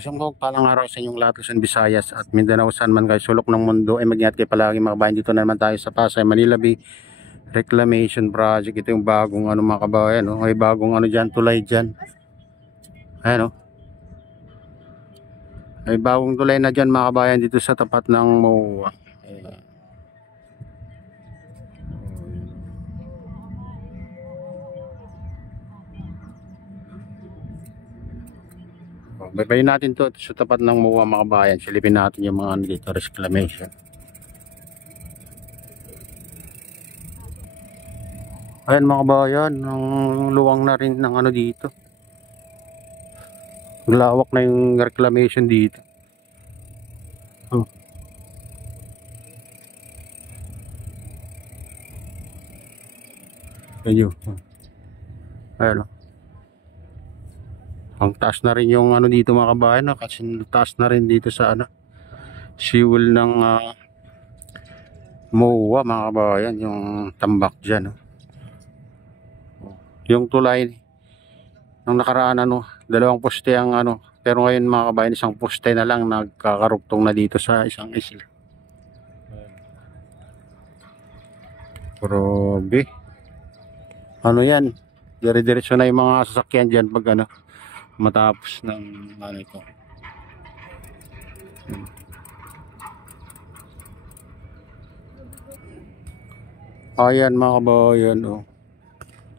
Isang palang araw sa inyong lahat, Luzon, Visayas at Mindanao, saan man kayo sulok ng mundo ay mag-ingat kayo palagi mga kabayan. Dito na naman tayo sa Pasay, Manila Bay Reclamation Project. Ito yung bagong mga kabayan, no? May bagong dyan, tulay dyan. Ayan, no? May bagong tulay na dyan mga kabayan dito sa tapat ng MOA. Baybayin natin to sa tapat ng MOA mga kabayan. Silipin natin yung mga dito, reclamation. Ayan mga kabayan, ang luwang na rin ng dito. Lawak na yung reclamation dito. Ayun. Ayan, ang taas na rin yung dito mga kabayan, no? Kasi taas na rin dito sa seawall ng MOA mga kabayan, yung tambak dyan, no? Yung tulay ng nakaraan dalawang poste ang pero ngayon mga kabayan isang poste na lang nagkakarugtong na dito sa isang isla. Grabe. Yan, dire-diretso na yung mga sasakyan dyan pag matapos ng ito. Ayan mga kabayan,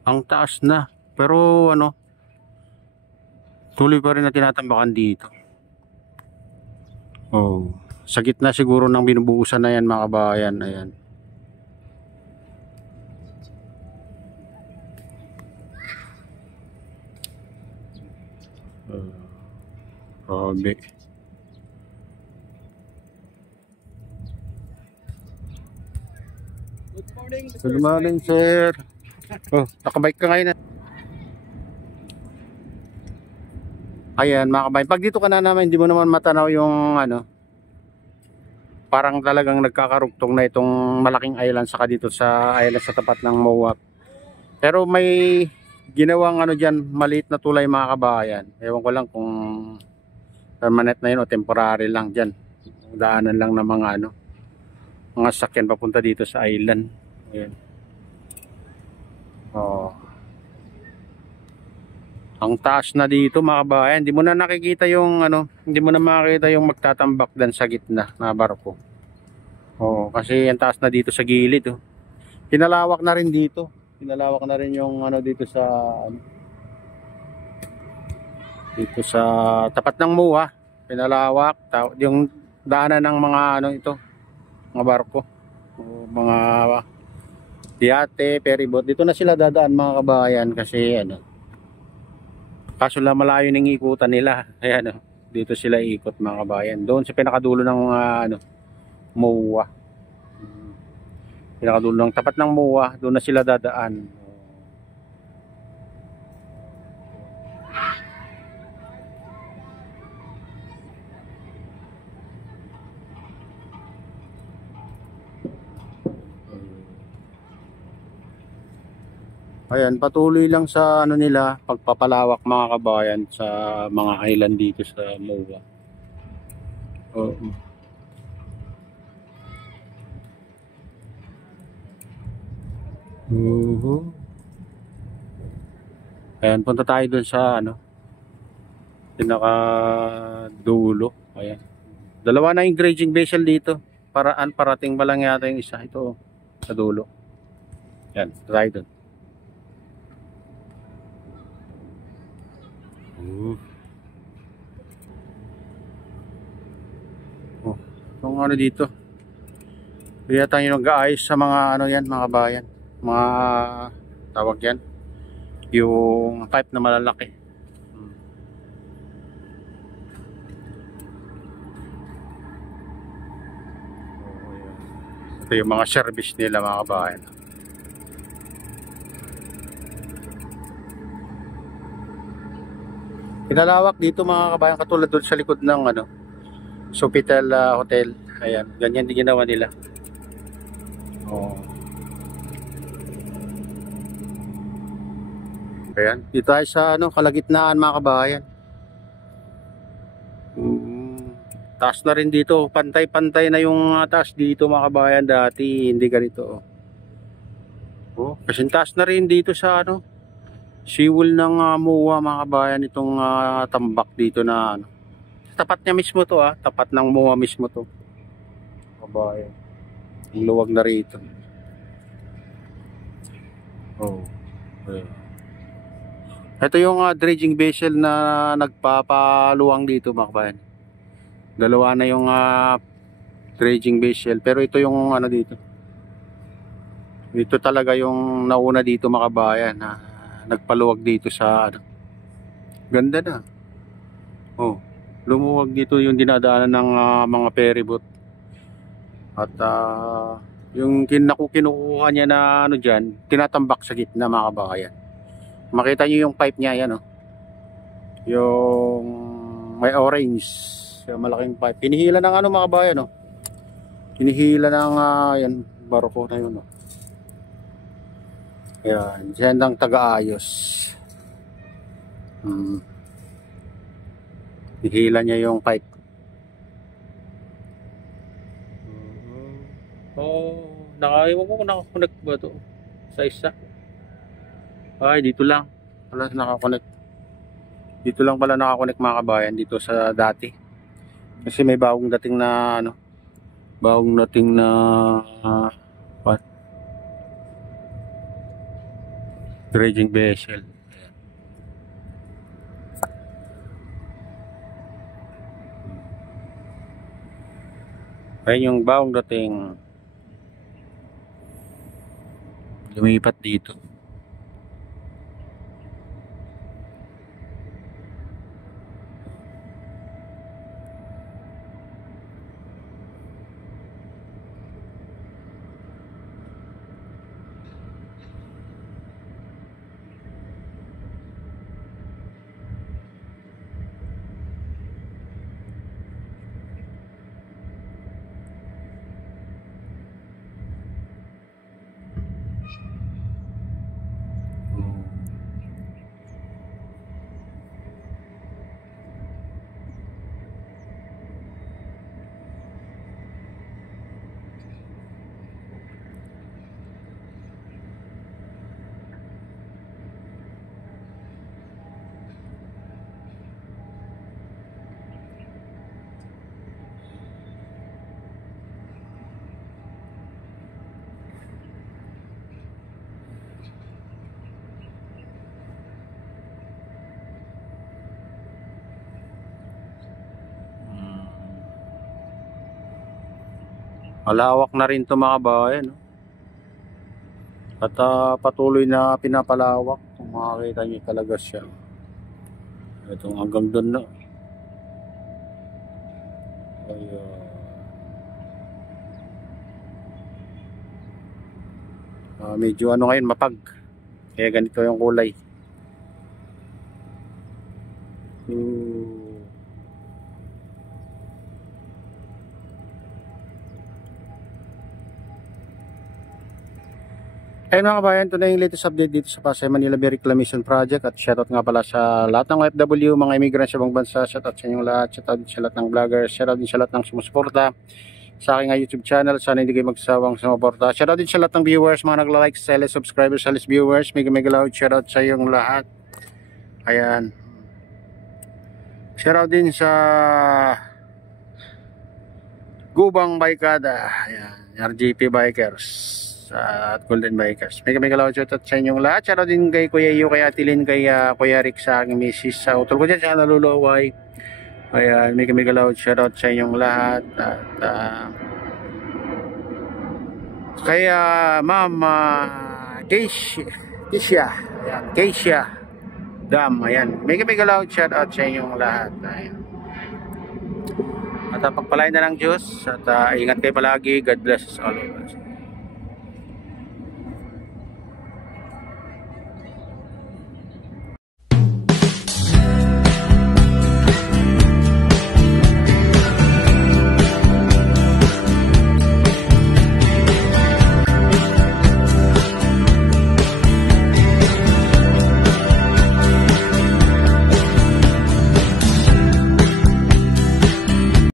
ang taas na, pero tuloy pa rin na tinatambakan dito. Sa gitna siguro ng binubuhusan na yan mga kabayan. Ayan. Grabe. Good morning, sir. Nakabike ka ngayon. Ayan mga kabayan, pag dito ka na naman hindi mo naman matanaw yung parang talagang nagkakarugtong na itong malaking island saka dito sa island sa tapat ng MOA. Pero may ginawang dyan, maliit na tulay mga kabayan. Ewan ko lang kung permanent na yun o temporary lang dyan. Daanan lang ng mga mga sakyan papunta dito sa island. Ayan. Ang taas na dito mga kabayan. Hindi mo na nakikita yung hindi mo na makikita yung magtatambak dan sa gitna na barko. Kasi ang taas na dito sa gilid. Pinalawak na rin dito. Pinalawak na rin yung dito sa tapat ng MOA. Pinalawak yung daanan ng mga ito, mga barko, mga yate, ferryboat. Dito na sila dadaan mga kabayan kasi kaso lang malayo ning ikutan nila. Ayan, dito sila ikot mga kabayan. Doon sa pinakadulo ng MOA. Pinakadulo ng tapat ng MOA, doon na sila dadaan. Ayan, patuloy lang sa nila pagpapalawak mga kabayan sa mga island dito sa MOA. Ayan, punta tayo dun sa pinaka dulo. Ayan. Dalawa na yung dredging vessel dito. Parating pa lang yata yung isa. Ito sa dulo. Ayan, tayo dun. Itong dito. Kaya tayo nag-aayos sa mga yan mga kabayan. Mga tawag yan. Yung pipe na malalaki. Ito yung mga service nila mga kabayan. Pinalawak dito mga kabayan katulad doon sa likod ng Sofitel Hotel. Ayan, ganyan din ginawa nila. Ayan, dito tayo sa kalagitnaan mga kabayan. Taas na rin dito. Pantay-pantay na yung taas dito mga kabayan. Dati hindi ganito. Oh, kasi taas na rin dito sa ano, seawall ng MOA mga kabayan. Itong tambak dito na ano. Tapat niya mismo to tapat ng MOA mismo to. Kabayan. Ang luwag na rito. Oh. Okay. Ito yung dredging vessel na nagpapaluwang dito mga kabayan. Dalawa na yung dredging vessel, pero ito yung ano dito. Ito talaga yung nauna dito mga kabayan na nagpaluwag dito sa ano. Ganda na. Oh, lumuwag dito yung dinadaanan ng mga ferryboat. At yung kinukuha niya na ano diyan, tinatambak sa gitna mga kabayan. Makita niyo yung pipe niya yan yung may orange, yung malaking pipe. Pinihila ng ano mga kabayan pinihila ng yan barko na yun Yan, dyan lang taga-ayos. Pinihila niya yung pipe. Nakaiwan ko kung nakakonect ba ito sa isa. Ay, dito lang pala nakakonect. Dito lang pala nakakonect mga kabayan, dito sa dati. Kasi may bagong dating na ano, bagong dating na dredging vessel. Ayun yung bagong dating lumipat dito. Malawak na rin ito mga kabayan at patuloy na pinapalawak. Kung makakita nyo talaga siya, itong hanggang doon na medyo ano ngayon, mapag, kaya ganito yung kulay. Ayun mga kabayan, ito na yung latest update dito sa Pasay Manila Bay Reclamation Project. At shoutout nga pala sa lahat ng OFW, mga immigrants sa ibang bansa. Shoutout sa inyong lahat, shoutout din sa lahat ng vloggers, shoutout din sa lahat ng sumusuporta sa aking YouTube channel. Sana hindi kayo magsawang sumuporta. Shoutout din sa lahat ng viewers, mga nagla-like, sales, subscribers, sales viewers. Mega loud shoutout sa iyong lahat. Ayan. Shoutout din sa Gubang Baykada. Ayan, RGP Bikers at Golden Bikers. Mega loud shoutout sa inyong lahat. Shoutout din kay Kuya Yu, kay Atilin, kay Kuya Rick, sa aking misis, sa utol ko dyan sa naluluway. Ayan, mega loud shoutout sa inyong lahat. At kay Ma'am Keisha, ayan, Keisha Dam, ayan, mega loud shoutout sa inyong lahat. Ayan. At pagpalain na ng Diyos at ingat kayo palagi. God bless us all.